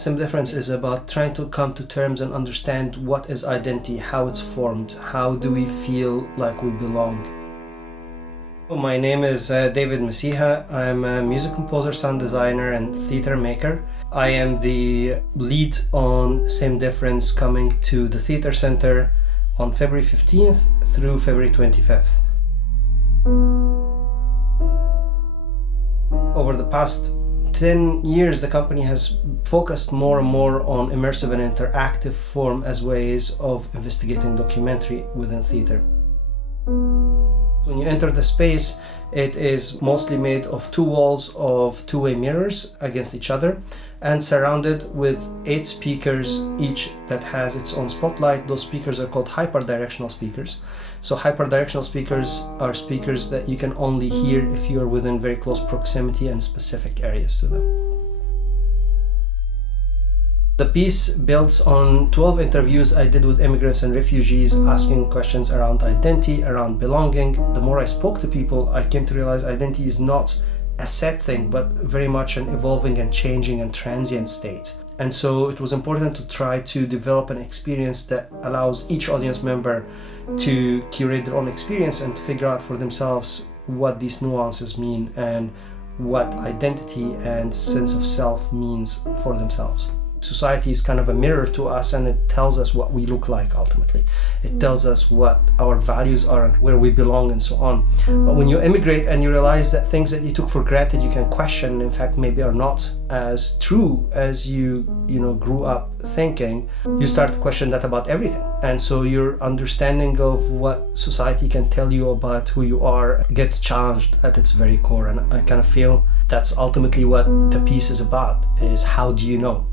Some difference is about trying to come to terms and understand what is identity, how it's formed, how do we feel like we belong. My name is David Mesiha. I'm a music composer, sound designer, and theater maker. I am the lead on Same Difference, coming to the Theater Center on February 15th through February 25th. Over the past 10 years, the company has focused more and more on immersive and interactive form as ways of investigating documentary within theater. When you enter the space, it is mostly made of two walls of two-way mirrors against each other and surrounded with 8 speakers, each that has its own spotlight. Those speakers are called hyperdirectional speakers. So hyperdirectional speakers are speakers that you can only hear if you are within very close proximity and specific areas to them. The piece builds on 12 interviews I did with immigrants and refugees, asking questions around identity, around belonging. The more I spoke to people, I came to realize identity is not a set thing, but very much an evolving and changing and transient state. And so it was important to try to develop an experience that allows each audience member to curate their own experience and to figure out for themselves what these nuances mean and what identity and sense of self means for themselves. Society is kind of a mirror to us, and it tells us what we look like ultimately. It tells us what our values are and where we belong and so on. But when you immigrate and you realize that things that you took for granted you can question, in fact maybe are not as true as you grew up thinking, you start to question that about everything. And so your understanding of what society can tell you about who you are gets challenged at its very core. And I kind of feel that's ultimately what the piece is about, is how do you know?